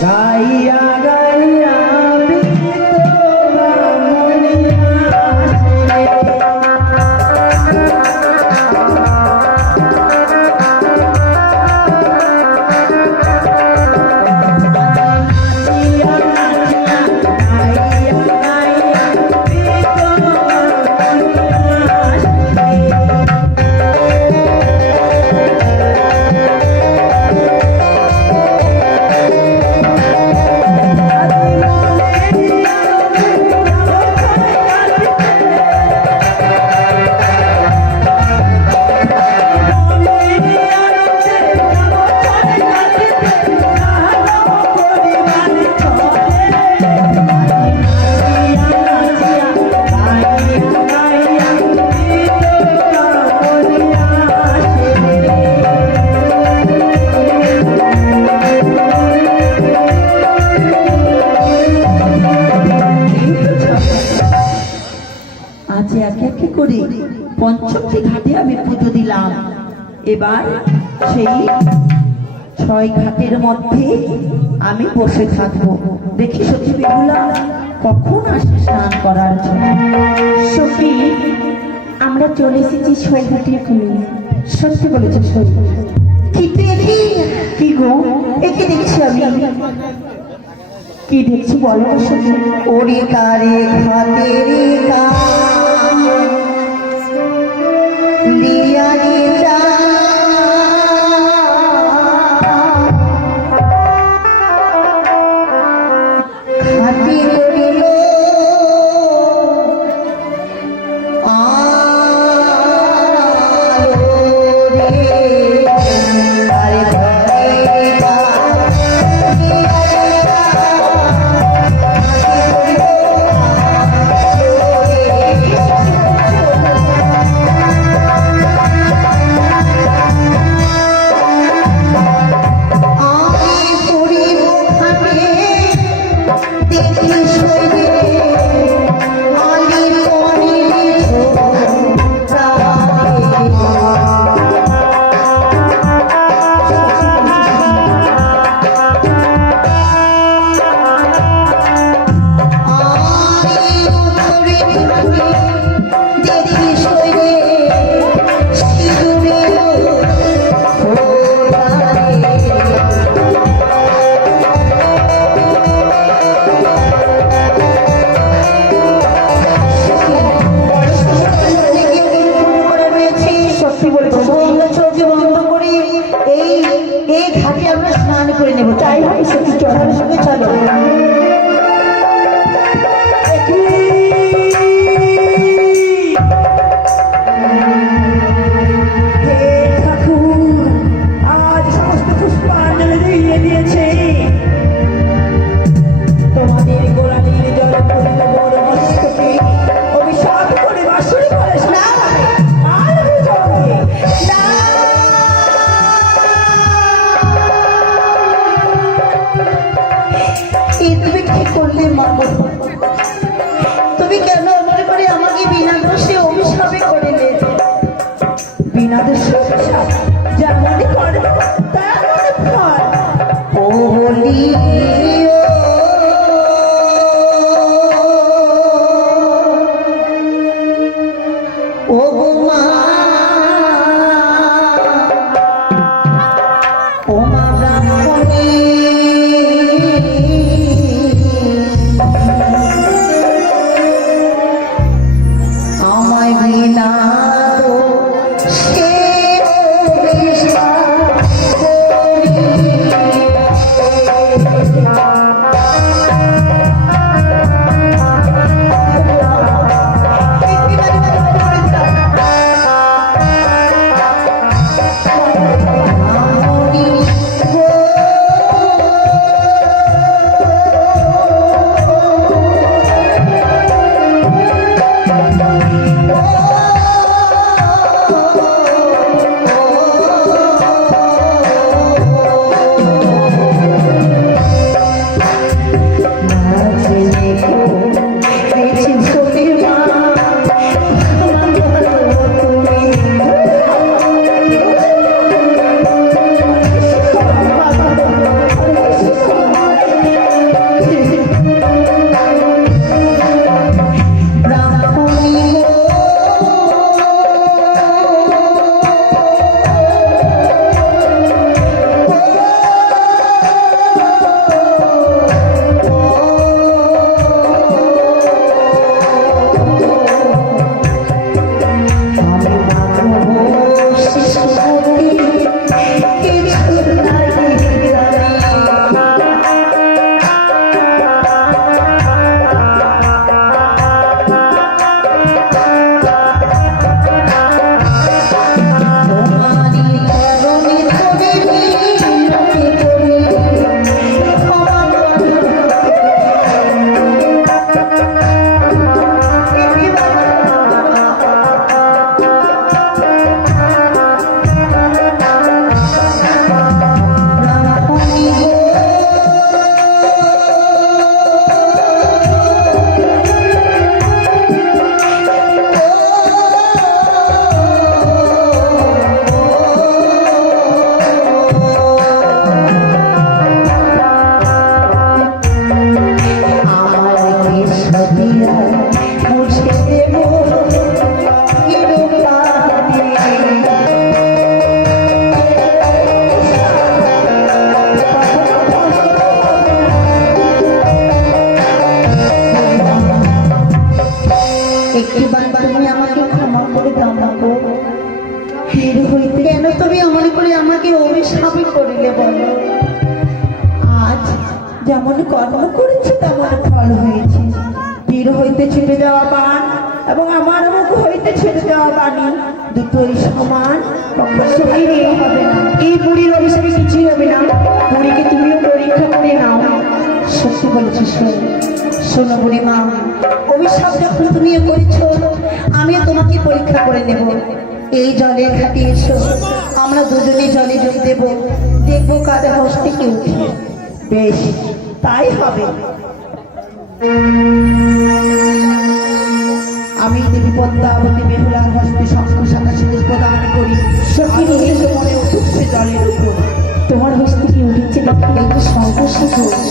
Bahía পঞ্চমটি ঘাটে আমি পুজো দিলাম। এবার সেই ছয় ঘাটের মধ্যে আমি বসে থাকব। দেখি সত্যি বেহুলা কখন আসে স্নান করার জন্য? সখী আমরা চলে এসেছি ছয়ঘাটির কুমির সত্যি বলেছে সত্যি কি দেখি? কি গো? একে দেখছি আমি। কি দেখছি বলো সখী? ওরে কারে ঘাটেরে কা স্নান করে নেব তাই হবে সত্যি চলো চলো সঙ্গে চলো যেমন কর্ম করেছে, তেমন ফল হয়েছে। তীর হইতে ছেড়ে যাওয়া বান এবং আমার মুখ হইতে ছেড়ে যাওয়া বাণী দুটোই সমান। হবে না। এই বুড়ির অভিশাপে কিছুই হবে না। বুড়িকে তুমিও পরীক্ষা করে নাও। সত্যি বলেছ, শোন। শোনো বুড়িমা, অভিশাপ যখন তুমি করেছ আমিও তোমাকে পরীক্ষা করে নেব। এই জলের ঘাটে এসো আমরা দুজনে জলে যোগ দেব। দেখব কাদের হস থেকে উঠে। বেশ তাই হবে। আমি দেবী পদ্মাবতী বেহুলার হস্তে সিঁদুর প্রদান করি। সখী মনে উঠছে জলের উপর। তোমার হস্তে কি উঠেছে একটু সন্তোষ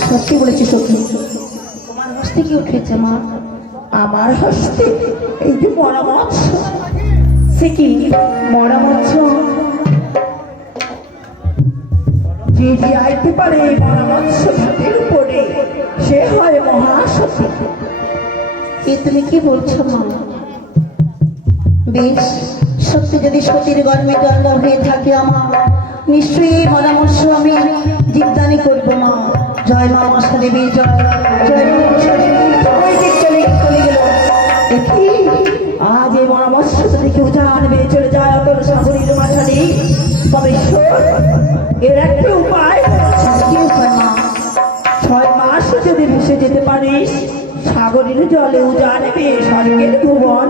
সত্যি বলেছে সখী। তোমার হস থেকে উঠেছে মা? আমার হস্তে? এই যে পরামর্শ সে কি? মরা মৎস্য যে যে আইতে পারে ঘাটের উপরে সে হয় মহাসতী। এ তুমি কি বলছো মা? বেশ সত্যি যদি সতীর গর্মে জন্ম হয়ে থাকে আমার নিশ্চয়ই এই পরামর্শ আমি জীবদানি করব মা। জয় মা মশা দেবী জয় জয় মা মশা দেবী ওই চলে চলে গেল আজ এই পরামর্শ যদি কেউ জানবে চলে তবে এর একটা উপায়। কি ছয় মাস যদি ভেসে যেতে পারিস, সাগরের জলে উজানবে স্বর্গের ভুবন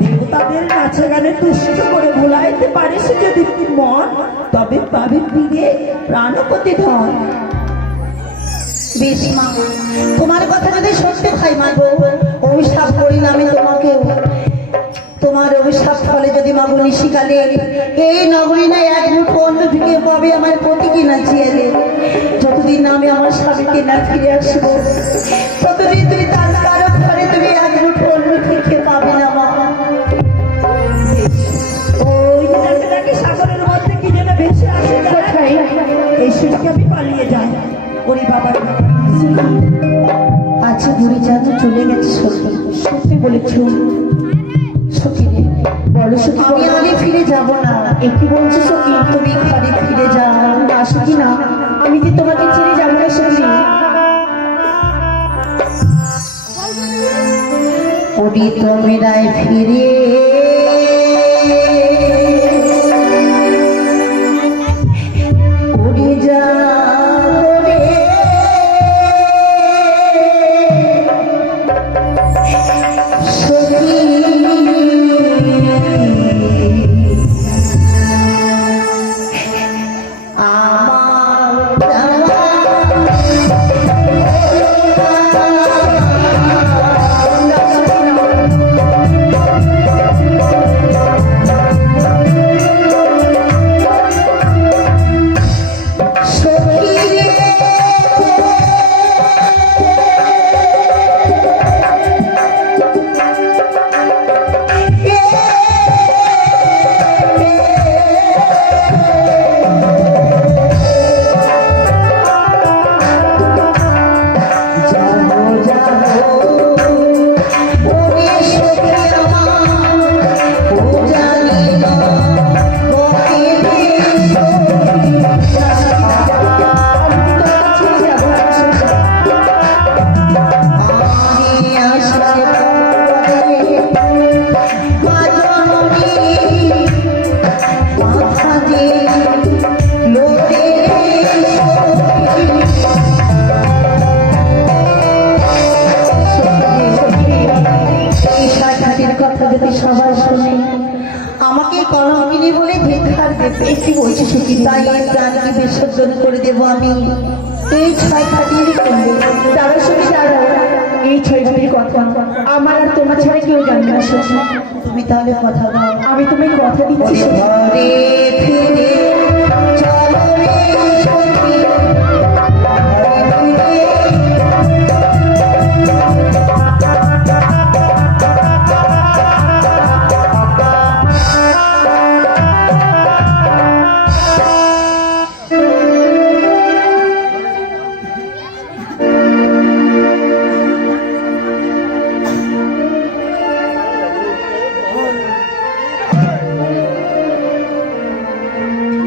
দেবতাদের নাচে গানে তুষ্ট করে ভুলাইতে পারিস যদি মন, তবে পাবে ফিরে প্রাণপতি ধন বেশ মা, তোমার কথা যদি সত্যি হয় মা গো অভিশাপ করি যদি মা এই নগরী না এক মুঠ অন্য থেকে পাবে আমার প্রতি কি না চিয়ালে যতদিন আমি আমার স্বামীকে না ফিরে আসব ততদিন তুমি তার কারও ঘরে তুমি এক মুঠ অন্য থেকে পাবে না মা। যে সাগরের মধ্যে কি যেন ভেসে আসে কোথায়? এই সুযোগে আমি পালিয়ে যাই। ওরে বাবার আচ্ছা বুড়ি জানো চলে গেছে সত্যি। সত্যি বলেছ। বলো আমি আগে ফিরে যাব না। একটু বলছিস সখী তুমি ঘরে ফিরে যাও আসো কি না? আমি যে তোমাকে ছেড়ে যাব না সখী ওডি তোমরাই ফিরে সাক্ষাতের সবাই শুনে। আমাকে বলে তাই এই প্রাণকে বিসর্জন করে দেব আমি। এই ছয় খাটির তারা তারা এই কথা। আমার আর তোমার ছাড়া কেউ জানে না তুমি তাহলে কথা দাও। আমি তোমায় কথা দিচ্ছি ফিরে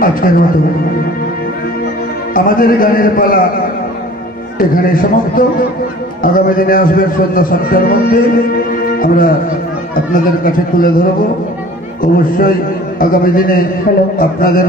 আজকের মতো আমাদের গানের পালা এখানে সমাপ্ত। আগামী দিনে আসবেন সন্ধ্যা সাতটার মধ্যে। আমরা আপনাদের কাছে তুলে ধরবো। অবশ্যই আগামী দিনে আপনাদের